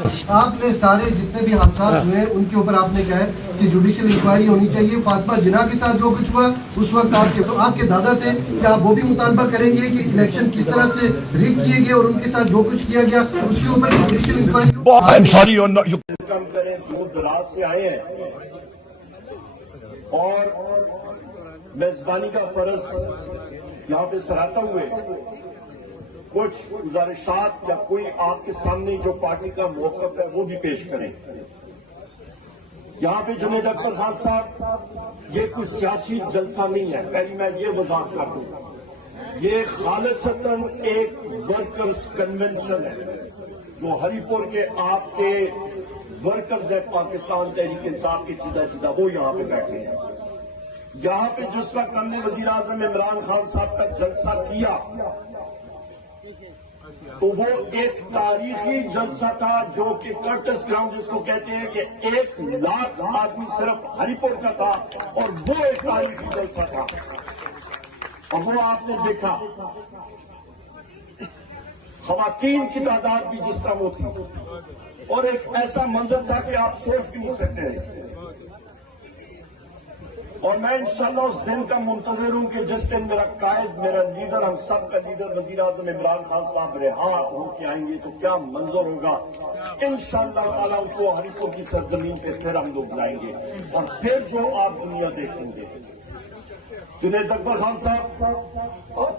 آپ نے سارے جتنے بھی حادثات ہوئے ان کے اوپر آپ نے کہا ہے کہ جوڈیشل انکوائری ہونی چاہیے. فاطمہ جناح کے ساتھ جو کچھ ہوا اس وقت آپ کے دادا تھے, کیا آپ وہ بھی مطالبہ کریں گے کہ الیکشن کس طرح سے ریگ کیے گئے اور ان کے ساتھ جو کچھ کیا گیا اس کے اوپر جوڈیشل انکوائری کم کریں؟ دور دراز سے آئے ہیں اور میزبانی کا فرض یہاں پہ سراہتے ہوئے کچھ گزارشات یا کوئی آپ کے سامنے جو پارٹی کا موقف ہے وہ بھی پیش کریں. یہاں پہ جنید اختر خان صاحب یہ کوئی سیاسی جلسہ نہیں ہے, پہلی میں یہ وضاحت کر دوں. یہ خالصتاً ایک ورکرز کنونشن ہے جو ہری پور کے آپ کے ورکرز ہے پاکستان تحریک انصاف کے چیدہ وہ یہاں پہ بیٹھے ہیں. یہاں پہ جس وقت ہم نے وزیر اعظم عمران خان صاحب کا جلسہ کیا تو وہ ایک تاریخی جلسہ تھا جو کہ کرٹس گراؤنڈ جس کو کہتے ہیں کہ 1,00,000 آدمی صرف ہری پور کا تھا اور وہ ایک تاریخی جلسہ تھا اور وہ آپ نے دیکھا خواتین کی تعداد بھی جس طرح وہ تھی اور ایک ایسا منظر تھا کہ آپ سوچ بھی نہیں سکتے ہیں. اور میں انشاءاللہ اس دن کا منتظر ہوں کہ جس دن میرا قائد, میرا لیڈر, ہم سب کا لیڈر وزیر اعظم عمران خان صاحب رہا ہو کے آئیں گے تو کیا منظر ہوگا. انشاءاللہ تعالیٰ ان کو ہری پور کی سرزمین پہ پھر ہم لوگ لائیں گے اور پھر جو آپ دنیا دیکھیں گے. جنید اکبر خان صاحب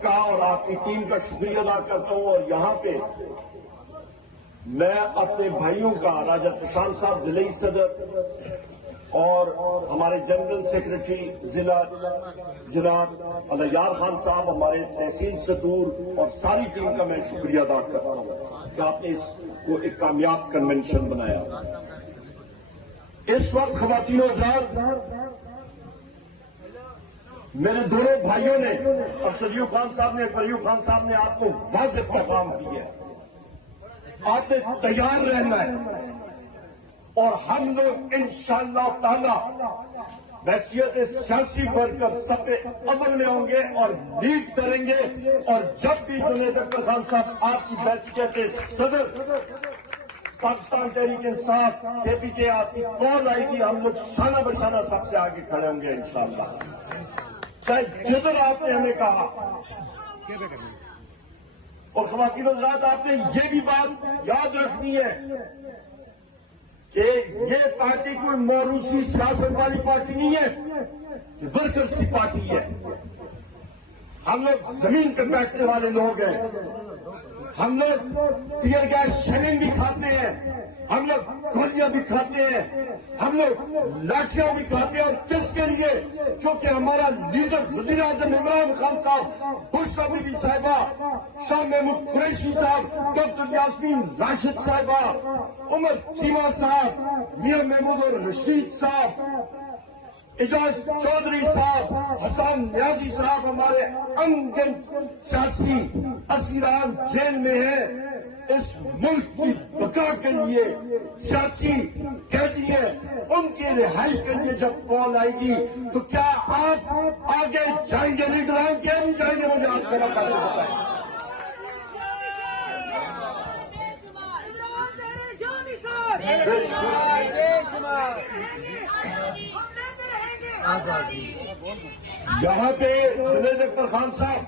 کا اور آپ کی ٹیم کا شکریہ ادا کرتا ہوں. اور یہاں پہ میں اپنے بھائیوں کا راجہ تشان صاحب ضلعی صدر اور ہمارے جنرل سیکرٹری ضلع جناب علیار خان صاحب, ہمارے تحصیل صدور اور ساری ٹیم کا میں شکریہ ادا کرتا ہوں کہ آپ نے اس کو ایک کامیاب کنونشن بنایا. اس وقت خواتین و حضرات میرے دونوں بھائیوں نے افسر ایوب خان صاحب نے, اکبر ایوب خان صاحب نے آپ کو واضح پیغام دیا ہے. آپ نے تیار رہنا ہے اور ہم لوگ انشاءاللہ تعالی بحیثیت سیاسی ورکر صف اول میں ہوں گے اور لیڈ کریں گے. اور جب بھی جنید اکبر خان صاحب آپ کی بحیثیت صدر پاکستان تحریک انصاف KPK آپ کی کال آئے گی, ہم لوگ شانہ بشانہ سب سے آگے کھڑے ہوں گے انشاءاللہ. چاہے جدھر آپ نے ہمیں کہا. اور خواتین حضرات آپ نے یہ بھی بات یاد رکھنی ہے کہ یہ پارٹی کوئی موروثی سیاست والی پارٹی نہیں ہے, یہ ورکرز کی پارٹی ہے. ہم لوگ زمین پہ بیٹھنے والے لوگ ہیں, ہم لوگ ٹیئر گیس شیلنگ بھی کھاتے ہیں, ہم لوگ گولیاں بھی کھاتے ہیں, ہم لوگ لاٹھیاں بھی کھاتے ہیں. اور کس کے لیے؟ کیونکہ ہمارا لیڈر وزیر اعظم عمران خان صاحب, بشرا بی بی صاحبہ, شاہ محمود قریشی صاحب, ڈاکٹر یاسمین راشد صاحبہ, عمر چیمہ صاحب, میاں محمود اور رشید صاحب, اعجاز چودھری صاحب, حسن نیازی صاحب, ہمارے انگنت سیاسی اسیران جیل میں ہیں. اس ملک کی بقا کے لیے سیاسی قیدی ہیں, ان کی رہائی کے لیے جب کال آئے گی تو کیا آپ آگے جائیں گے؟ لیڈران کیا نہیں جائیں گے؟ مجھے آپ کھڑا کر کے بتائیں. یہاں پہ جنید اکبر خان صاحب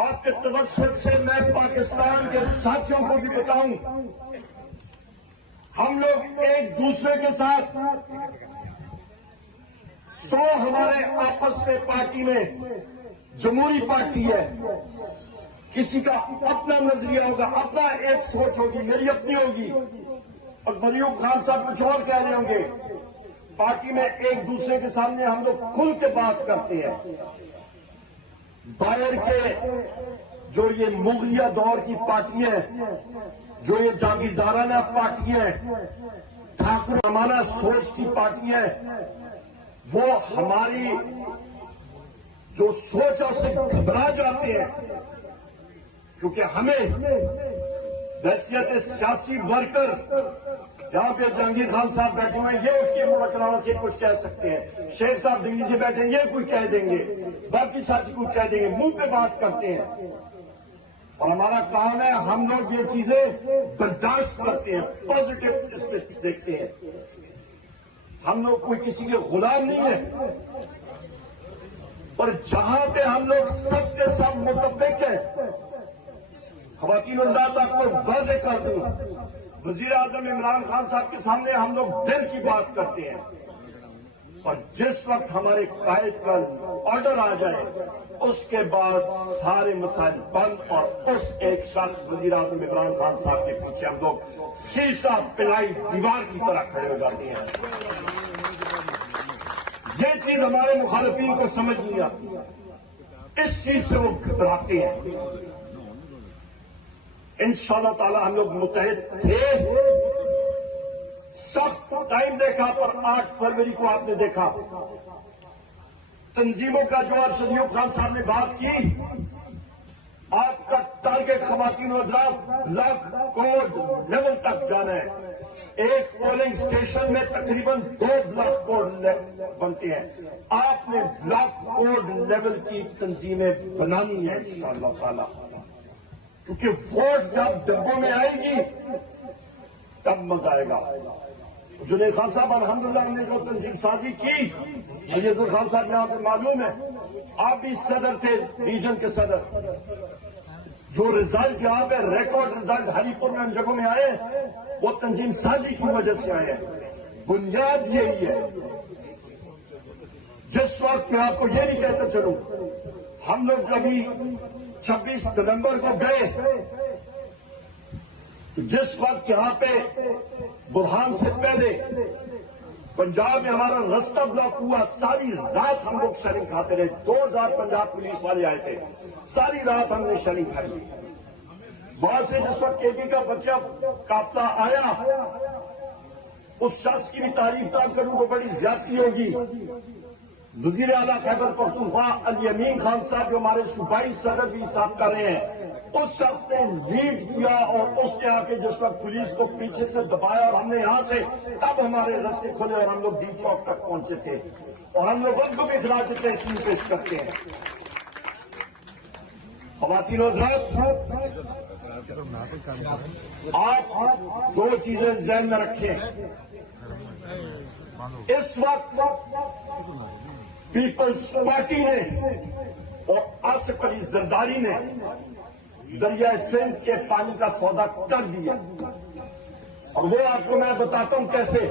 آپ کے توسط سے میں پاکستان کے ساتھیوں کو بھی بتاؤں, ہم لوگ ایک دوسرے کے ساتھ 100 ہمارے آپس میں پارٹی میں جمہوری پارٹی ہے, کسی کا اپنا نظریہ ہوگا, اپنا ایک سوچ ہوگی, میری اپنی ہوگی, اور اکبر ایوب خان صاحب کچھ اور کہہ رہے ہوں گے. پارٹی میں ایک دوسرے کے سامنے ہم لوگ کھل کے بات کرتے ہیں. باہر کے جو یہ مغلیہ دور کی پارٹیاں ہیں, جو یہ جاگیردارانہ پارٹیاں ہیں, ٹھاکرانہ سوچ کی پارٹیاں ہیں, وہ ہماری جو سوچ سے گھبرا جاتے ہیں کیونکہ ہمیں بحیثیت سیاسی ورکر, یہاں پہ جہانگیر خان صاحب بیٹھے ہوئے ہیں, یہ اٹھ کے ملکرانا سے کچھ کہہ سکتے ہیں, شیخ صاحب دلی سے بیٹھے ہیں, یہ کوئی کہہ دیں گے, باقی ساتھی کچھ کہہ دیں گے, منہ پہ بات کرتے ہیں. اور ہمارا کام ہے ہم لوگ یہ چیزیں برداشت کرتے ہیں, پازیٹو اس میں دیکھتے ہیں. ہم لوگ کوئی کسی کے غلام نہیں ہے, اور جہاں پہ ہم لوگ سب کے سب متفق ہیں. خواتین حضرات, آپ کو واضح کر دوں, وزیر اعظم عمران خان صاحب کے سامنے ہم لوگ دل کی بات کرتے ہیں, اور جس وقت ہمارے قائد کا آرڈر آ جائے اس کے بعد سارے مسائل بند, اور اس ایک شخص وزیر اعظم عمران خان صاحب کے پیچھے ہم لوگ شیشہ پلائی دیوار کی طرح کھڑے ہو جاتے ہیں. یہ چیز ہمارے مخالفین کو سمجھ نہیں آتی, اس چیز سے وہ گھبراتے ہیں. انشاءاللہ تعالی ہم لوگ متحد تھے. سخت ٹائم دیکھا, پر 8 فروری کو آپ نے دیکھا تنظیموں کا جو ارشد ایوب خان صاحب نے بات کی, آپ کا ٹارگٹ خواتین و حضرات بلاک کوڈ لیول تک جانا ہے. ایک پولنگ سٹیشن میں تقریباً 2 بلاک کوڈ بنتے ہیں. آپ نے بلاک کوڈ لیول کی تنظیمیں بنانی ہے انشاءاللہ تعالی, کیونکہ ووٹ جب ڈبوں میں آئے گی تب مزہ آئے گا. جنید خان صاحب الحمدللہ ہم نے جو تنظیم سازی کی, عزیز خان صاحب یہاں پہ معلوم ہے, آپ بھی صدر تھے ریجن کے صدر. جو رزلٹ یہاں پہ ریکارڈ رزلٹ ہری پور میں ان جگہوں میں آئے وہ تنظیم سازی کی وجہ سے آئے ہیں. بنیاد یہی ہے. جس وقت میں آپ کو یہ نہیں کہتا چلوں, ہم لوگ جب 26 نومبر کو گئے, جس وقت یہاں پہ برہان سے پہلے پنجاب میں ہمارا رستہ بلاک ہوا, ساری رات ہم لوگ شرنگ کھاتے رہے. 2000 پنجاب پولیس والے آئے تھے, ساری رات ہم نے شرنگ کھائی. وہاں سے جس وقت کے پی کا بچہ قافلہ آیا, اس شخص کی بھی تعریف نہ کروں تو بڑی زیادتی ہوگی. وزیر اعلیٰ خیبر پختونخوا علی امین خان صاحب جو ہمارے صوبائی صدر بھی صاحب کر رہے ہیں, اس شخص نے لیڈ کیا, اور اس نے آ کے جس وقت پولیس کو پیچھے سے دبایا اور ہم نے یہاں سے, تب ہمارے رستے کھلے اور ہم لوگ ڈی چوک تک پہنچے تھے, اور ہم لوگ ان کو بھی خراج تحسین پیش کرتے ہیں. خواتین و حضرات, آپ 2 چیزیں ذہن میں رکھیں. اس وقت پیپلز پارٹی نے اور آصف علی زرداری نے دریائے سندھ کے پانی کا سودا کر دیا, اور وہ آپ کو میں بتاتا ہوں کیسے.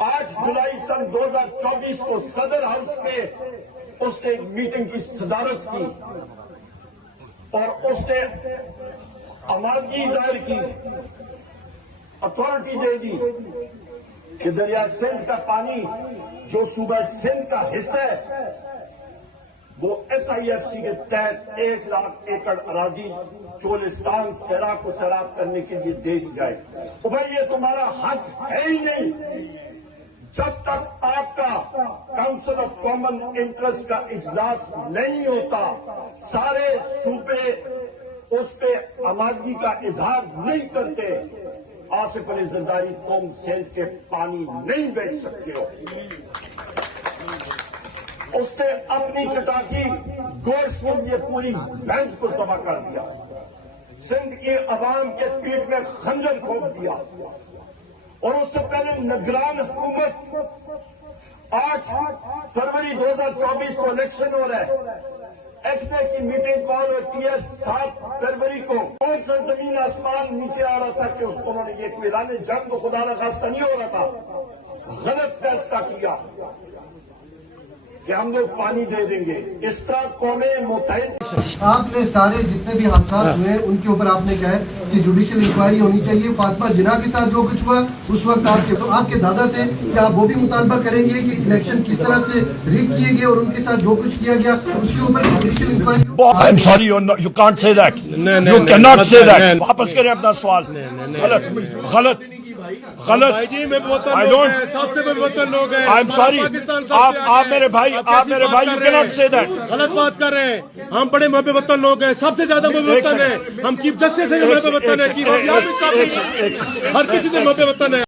8 جولائی سن 2024 کو صدر ہاؤس پہ اس نے ایک میٹنگ کی صدارت کی, اور اس نے آمادگی ظاہر کی, اتھارٹی دے دی کہ دریائے سندھ کا پانی جو صوبہ سندھ کا حصہ ہے وہ ایس آئی ایف سی کے تحت 1 لاکھ ایکڑ اراضی چولستان سیراب کو سیراب کرنے کے لیے دے دی جائے. تو بھائی یہ تمہارا حق ہے ہی نہیں جب تک آپ کا کاؤنسل آف کامن انٹرسٹ کا اجلاس نہیں ہوتا, سارے صوبے اس پہ آمادگی کا اظہار نہیں کرتے. آصف علی زرداری تم سندھ کے پانی نہیں بیچ سکتے ہو. اس نے اپنی چٹاکی گوشت میں یہ پوری بینچ کو ذبح کر دیا, سندھ کی عوام کے پیٹ میں خنجر کھود دیا. اور اس سے پہلے نگران حکومت 8 فروری 2024 کو الیکشن ہو رہا ہے, ایکنے کی میٹنگ کال ہوتی ہے 7 فروری کو. کون سا زمین آسمان نیچے آ رہا تھا کہ اس کو انہوں نے یہ کوئی اعلان جنگ کو خدا نخواستہ نہیں ہو رہا تھا, غلط فیصلہ کیا کہ ہم لوگ پانی دے دیں گے. اس طرح قومیں متحد. آپ نے سارے جتنے بھی حادثات ہوئے ان کے اوپر آپ نے کہا ہے کہ جوڈیشل انکوائری ہونی چاہیے. فاطمہ جناح کے ساتھ جو کچھ ہوا اس وقت آپ کے دادا تھے, کیا آپ وہ بھی مطالبہ کریں گے کہ الیکشن کس طرح سے ریگ کیے گئے اور ان کے ساتھ جو کچھ کیا گیا اس کے اوپر judicial inquiry? I'm sorry, you can't say that. You cannot say that. واپس کریں اپنا سوال. غلط. بھائی جی میں I don't. سب سے بے وطن لوگ ہیں. I'm sorry. آپ میرے بھائی, you cannot say that. غلط بات کر رہے ہیں. ہم بڑے محب وطن لوگ ہیں, سب سے زیادہ محب وطن ہیں. ہم چیف جسٹس سے بھی محب وطن ہیں, چیف آف ہر کسی سے محب وطن ہے.